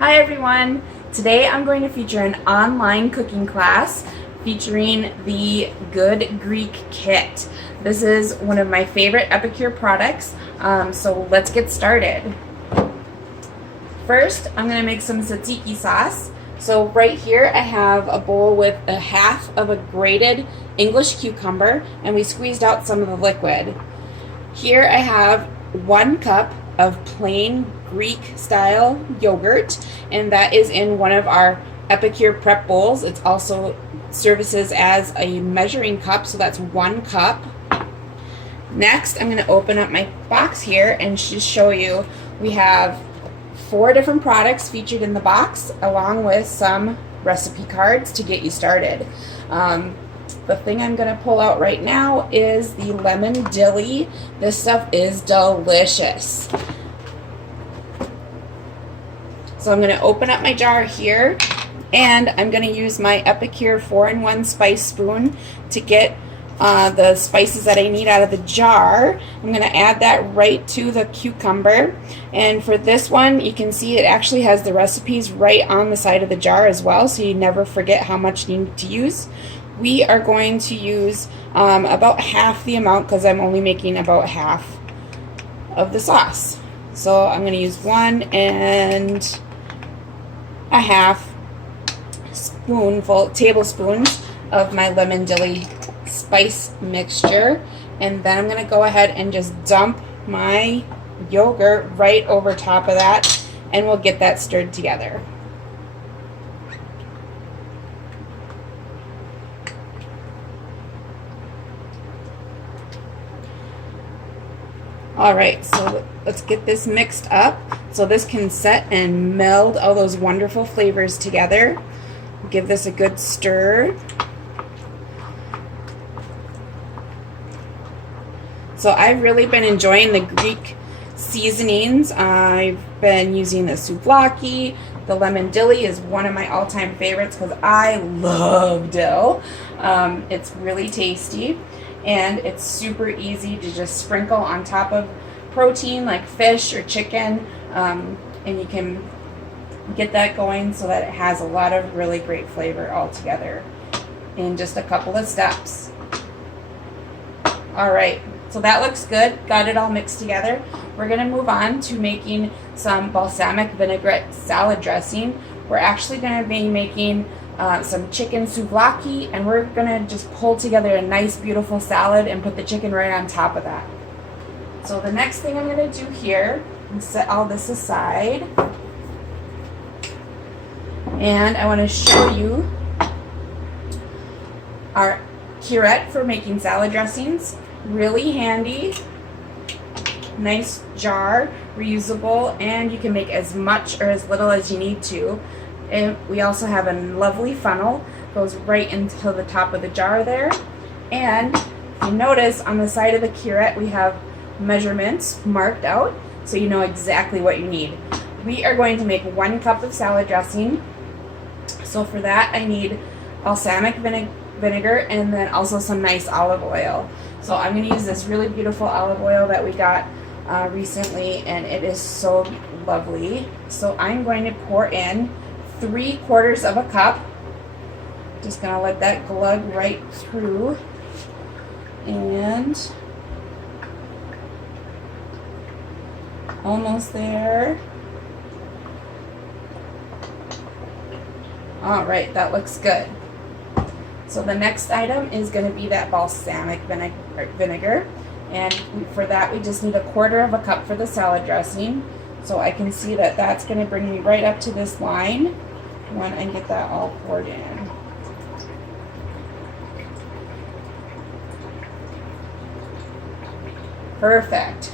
Hi everyone! Today I'm going to feature an online cooking class featuring the Good Greek Kit. This is one of my favorite Epicure products, so let's get started. First, I'm going to make some tzatziki sauce. So right here I have a bowl with a half of a grated English cucumber, and we squeezed out some of the liquid. Here I have 1 cup of plain Greek style yogurt, and that is in one of our Epicure prep bowls. It also services as a measuring cup, so that's 1 cup. Next, I'm going to open up my box here and just show you we have 4 different products featured in the box, along with some recipe cards to get you started. The thing I'm going to pull out right now is the lemon dilly. This stuff is delicious. So I'm going to open up my jar here, and I'm going to use my Epicure 4-in-1 spice spoon to get the spices that I need out of the jar. I'm going to add that right to the cucumber, and for this one you can see it actually has the recipes right on the side of the jar as well, so you never forget how much you need to use. We are going to use about half the amount because I'm only making about half of the sauce. So I'm going to use 1 1/2 tablespoons of my lemon dilly spice mixture, and then I'm going to go ahead and just dump my yogurt right over top of that, and we'll get that stirred together. Alright, so let's get this mixed up so this can set and meld all those wonderful flavors together. Give this a good stir. So I've really been enjoying the Greek seasonings. I've been using the souvlaki. The lemon dilly is one of my all-time favorites because I love dill. It's really tasty, and it's super easy to just sprinkle on top of protein like fish or chicken, and you can get that going so that it has a lot of really great flavor all together in just a couple of steps. Alright, so that looks good. Got it all mixed together. We're going to move on to making some balsamic vinaigrette salad dressing. We're actually going to be making some chicken souvlaki, and we're going to just pull together a nice beautiful salad and put the chicken right on top of that. So the next thing I'm going to do here is set all this aside, and I want to show you our curette for making salad dressings. Really handy, nice jar, reusable, and you can make as much or as little as you need to. And we also have a lovely funnel, goes right into the top of the jar there. And if you notice on the side of the curette we have measurements marked out so you know exactly what you need. We are going to make 1 cup of salad dressing. So for that I need balsamic vinegar and then also some nice olive oil. So I'm going to use this really beautiful olive oil that we got recently, and it is so lovely. So I'm going to pour in 3/4 of a cup. Just going to let that glug right through, and almost there. Alright, that looks good. So the next item is going to be that balsamic vinegar, and for that we just need 1/4 of a cup for the salad dressing. So I can see that that's going to bring me right up to this line when I get that all poured in. Perfect.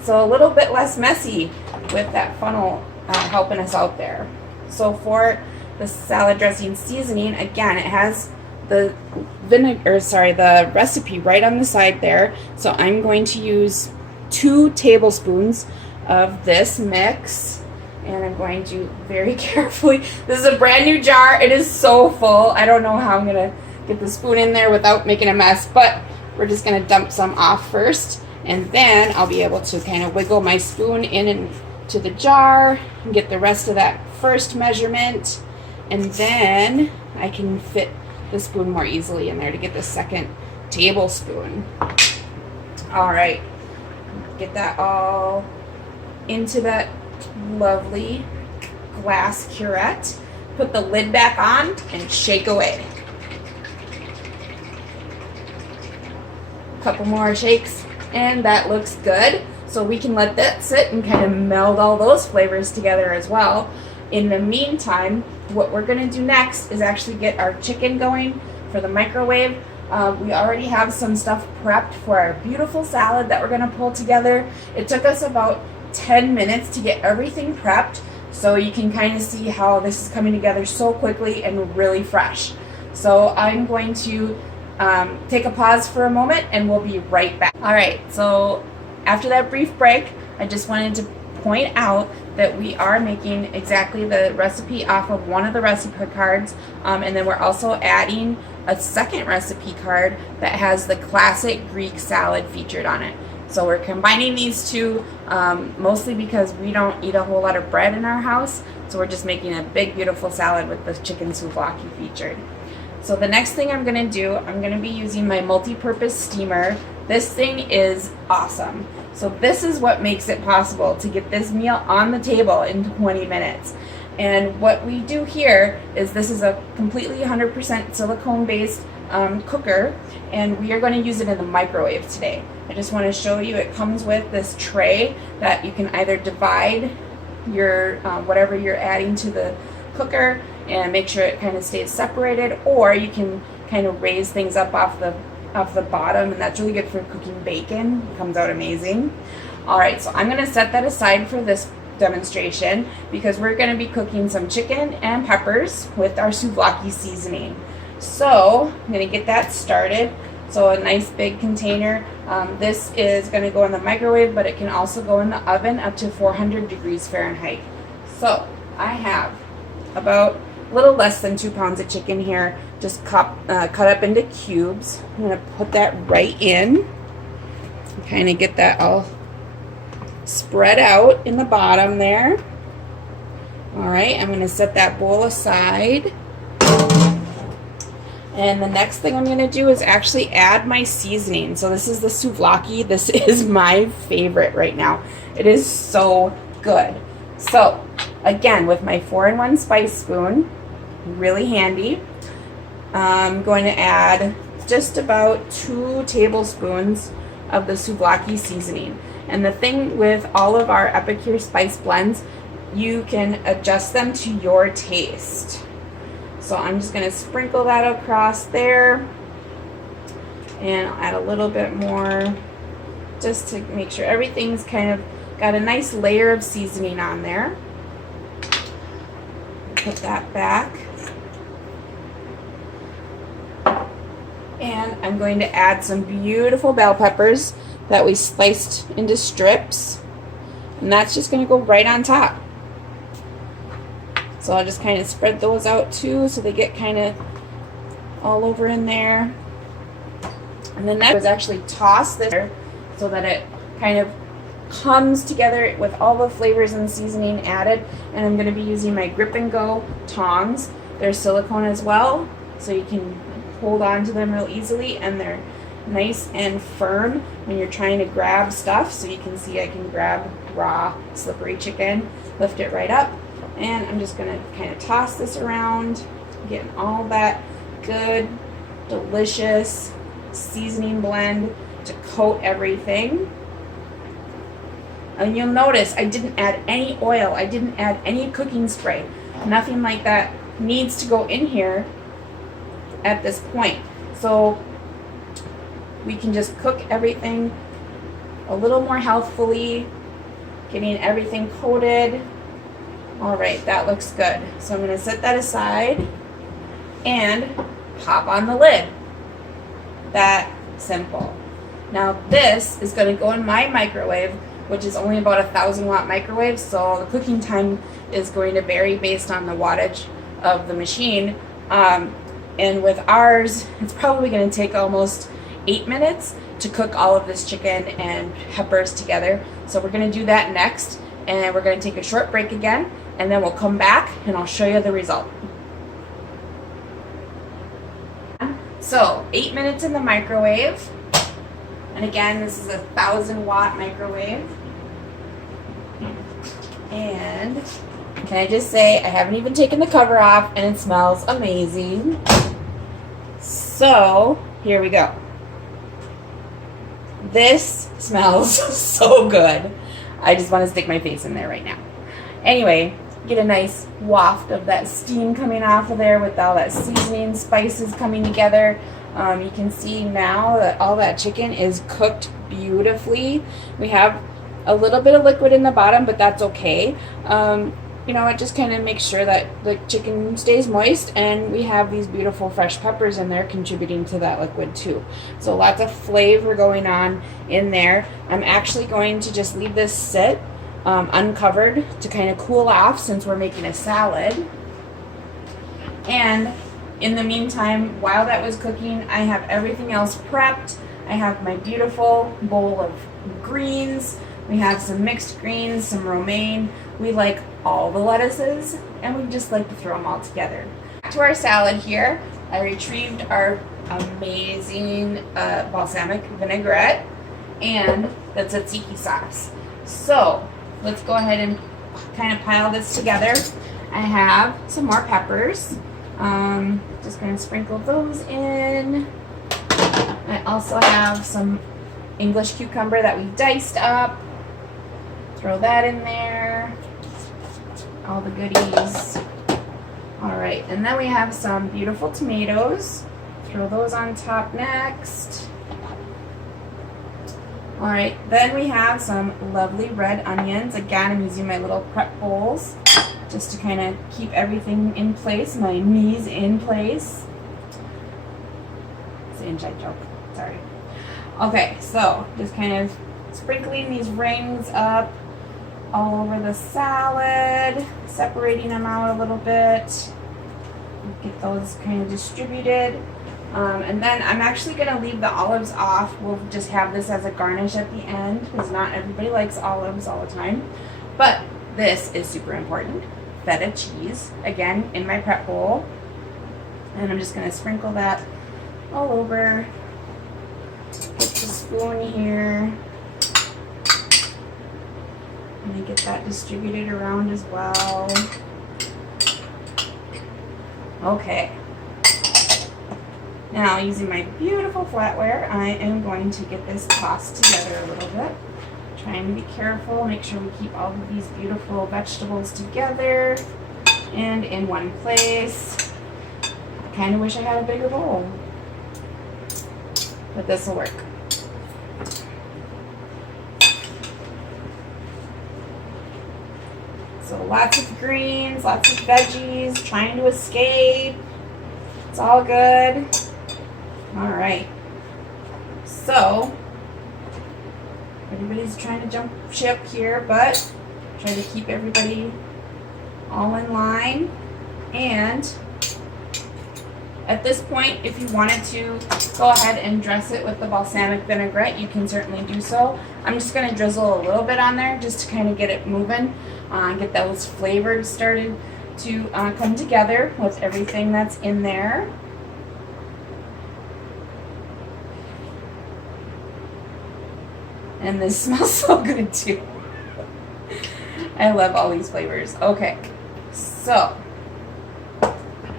So a little bit less messy with that funnel helping us out there. So for the salad dressing seasoning, again, it has the the recipe right on the side there. So I'm going to use 2 tablespoons of this mix, and I'm going to very carefully, this is a brand new jar, it is so full, I don't know how I'm going to get the spoon in there without making a mess, but we're just going to dump some off first, and then I'll be able to kind of wiggle my spoon in and to the jar and get the rest of that first measurement, and then I can fit the spoon more easily in there to get the second tablespoon. All right, get that all into that lovely glass curette. Put the lid back on and shake away. A couple more shakes and that looks good. So we can let that sit and kind of meld all those flavors together as well. In the meantime, what we're going to do next is actually get our chicken going for the microwave. We already have some stuff prepped for our beautiful salad that we're going to pull together. It took us about 10 minutes to get everything prepped, so you can kind of see how this is coming together so quickly and really fresh. So I'm going to take a pause for a moment and we'll be right back. All right, so after that brief break, I just wanted to point out that we are making exactly the recipe off of one of the recipe cards, and then we're also adding a second recipe card that has the classic Greek salad featured on it. So we're combining these two, mostly because we don't eat a whole lot of bread in our house, so we're just making a big beautiful salad with the chicken souvlaki featured. So the next thing I'm going to do, I'm going to be using my multi-purpose steamer. This thing is awesome. So this is what makes it possible to get this meal on the table in 20 minutes. And what we do here is this is a completely 100% silicone based cooker, and we are going to use it in the microwave today. I just want to show you it comes with this tray that you can either divide your whatever you're adding to the cooker and make sure it kind of stays separated, or you can kind of raise things up off the bottom, and that's really good for cooking bacon. It comes out amazing. All right, so I'm going to set that aside for this demonstration because we're going to be cooking some chicken and peppers with our souvlaki seasoning. So I'm going to get that started. So a nice big container. This is going to go in the microwave, but it can also go in the oven up to 400 degrees Fahrenheit. So I have about a little less than 2 pounds of chicken here, just cut up into cubes. I'm going to put that right in, kind of get that all spread out in the bottom there. All right, I'm going to set that bowl aside. And the next thing I'm going to do is actually add my seasoning. So this is the souvlaki. This is my favorite right now. It is so good. So again, with my 4-in-1 spice spoon, really handy, I'm going to add just about 2 tablespoons of the souvlaki seasoning. And the thing with all of our Epicure spice blends, you can adjust them to your taste. So I'm just going to sprinkle that across there, and I'll add a little bit more just to make sure everything's kind of got a nice layer of seasoning on there. Put that back. And I'm going to add some beautiful bell peppers that we sliced into strips, and that's just going to go right on top. So I'll just kind of spread those out too, so they get kind of all over in there. And then that was actually toss this so that it kind of comes together with all the flavors and seasoning added. And I'm going to be using my Grip and Go tongs. They're silicone as well, so you can hold on to them real easily, and they're nice and firm when you're trying to grab stuff. So you can see I can grab raw slippery chicken, lift it right up, and I'm just going to kind of toss this around, getting all that good, delicious seasoning blend to coat everything. And you'll notice I didn't add any oil, I didn't add any cooking spray, nothing like that needs to go in here at this point. So we can just cook everything a little more healthfully, getting everything coated. All right, that looks good. So I'm going to set that aside and pop on the lid. That simple. Now this is going to go in my microwave, which is only about 1,000-watt microwave, so the cooking time is going to vary based on the wattage of the machine. And with ours, it's probably going to take almost 8 minutes to cook all of this chicken and peppers together. So we're going to do that next, and we're going to take a short break again, and then we'll come back and I'll show you the result. So 8 minutes in the microwave, and again, this is a 1,000-watt microwave. And can I just say, I haven't even taken the cover off and it smells amazing. So here we go. This smells so good. I just want to stick my face in there right now. Anyway, get a nice waft of that steam coming off of there with all that seasoning, spices coming together. You can see now that all that chicken is cooked beautifully. We have a little bit of liquid in the bottom, but that's okay. You know, it just kind of makes sure that the chicken stays moist, and we have these beautiful fresh peppers in there contributing to that liquid too. So lots of flavor going on in there. I'm actually going to just leave this sit uncovered to kind of cool off since we're making a salad. And in the meantime, while that was cooking, I have everything else prepped. I have my beautiful bowl of greens. We have some mixed greens, some romaine. We like all the lettuces, and we just like to throw them all together. Back to our salad here. I retrieved our amazing balsamic vinaigrette and the tzatziki sauce. So let's go ahead and kind of pile this together. I have some more peppers. Just going to sprinkle those in. I also have some English cucumber that we diced up. Throw that in there. All the goodies. All right, and then we have some beautiful tomatoes. Throw those on top next. All right, then we have some lovely red onions. Again, I'm using my little prep bowls just to kind of keep everything in place, my knees in place. It's an inside joke, sorry. Okay, so just kind of sprinkling these rings up all over the salad, separating them out a little bit. Get those kind of distributed. And then I'm actually going to leave the olives off. We'll just have this as a garnish at the end because not everybody likes olives all the time. But this is super important. Feta cheese, again, in my prep bowl. And I'm just going to sprinkle that all over. Get the spoon here. And then get that distributed around as well. Okay. Now, using my beautiful flatware, I am going to get this tossed together a little bit. Trying to be careful, make sure we keep all of these beautiful vegetables together and in one place. I kind of wish I had a bigger bowl, but this will work. So lots of greens, lots of veggies, trying to escape. It's all good. All right. So everybody's trying to jump ship here, but try to keep everybody all in line. And at this point, if you wanted to go ahead and dress it with the balsamic vinaigrette, you can certainly do so. I'm just going to drizzle a little bit on there just to kind of get it moving, get those flavors started to come together with everything that's in there. And this smells so good too. I love all these flavors. Okay, so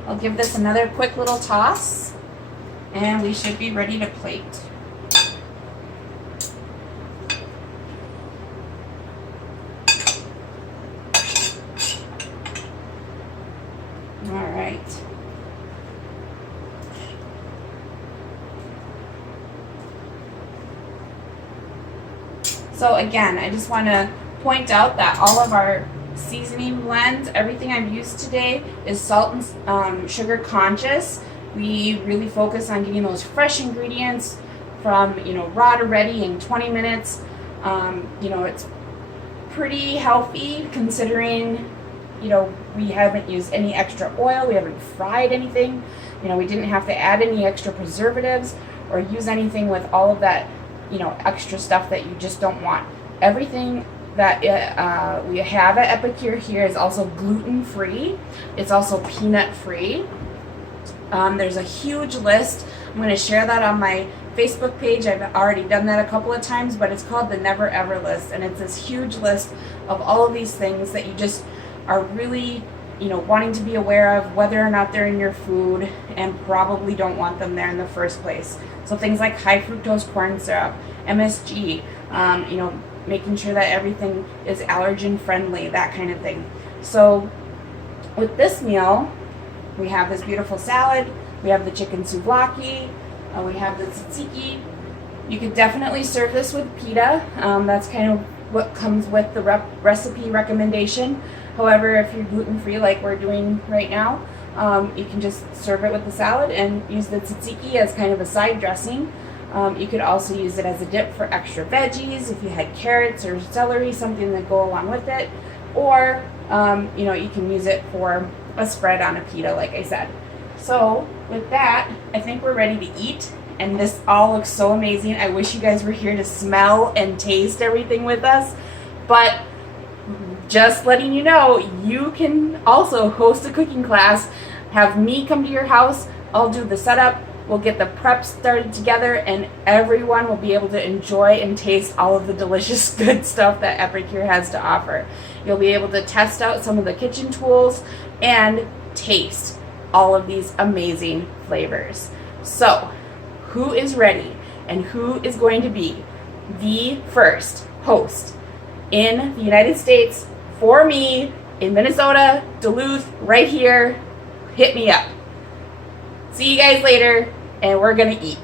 I'll give this another quick little toss and we should be ready to plate. All right. So again, I just want to point out that all of our seasoning blends, everything I've used today is salt and sugar conscious. We really focus on getting those fresh ingredients from, raw to ready in 20 minutes. It's pretty healthy considering, we haven't used any extra oil. We haven't fried anything. We didn't have to add any extra preservatives or use anything with all of that, extra stuff that you just don't want. Everything that we have at Epicure here is also gluten-free. It's also peanut-free. There's a huge list. I'm going to share that on my Facebook page. I've already done that a couple of times, but it's called the Never Ever list, and it's this huge list of all of these things that you just are really, wanting to be aware of, whether or not they're in your food, and probably don't want them there in the first place. So things like high fructose corn syrup, MSG, making sure that everything is allergen friendly, that kind of thing. So with this meal, we have this beautiful salad, we have the chicken souvlaki, we have the tzatziki. You could definitely serve this with pita. That's kind of what comes with the recipe recommendation. However, if you're gluten-free like we're doing right now, you can just serve it with the salad and use the tzatziki as kind of a side dressing. You could also use it as a dip for extra veggies if you had carrots or celery, something that go along with it. Or, you can use it for a spread on a pita, like I said. So with that, I think we're ready to eat, and this all looks so amazing. I wish you guys were here to smell and taste everything with us, but just letting you know, you can also host a cooking class, have me come to your house, I'll do the setup, we'll get the prep started together, and everyone will be able to enjoy and taste all of the delicious good stuff that Epicure has to offer. You'll be able to test out some of the kitchen tools and taste all of these amazing flavors. So, who is ready and who is going to be the first host in the United States for me in Minnesota, Duluth, right here? Hit me up. See you guys later, and we're gonna eat.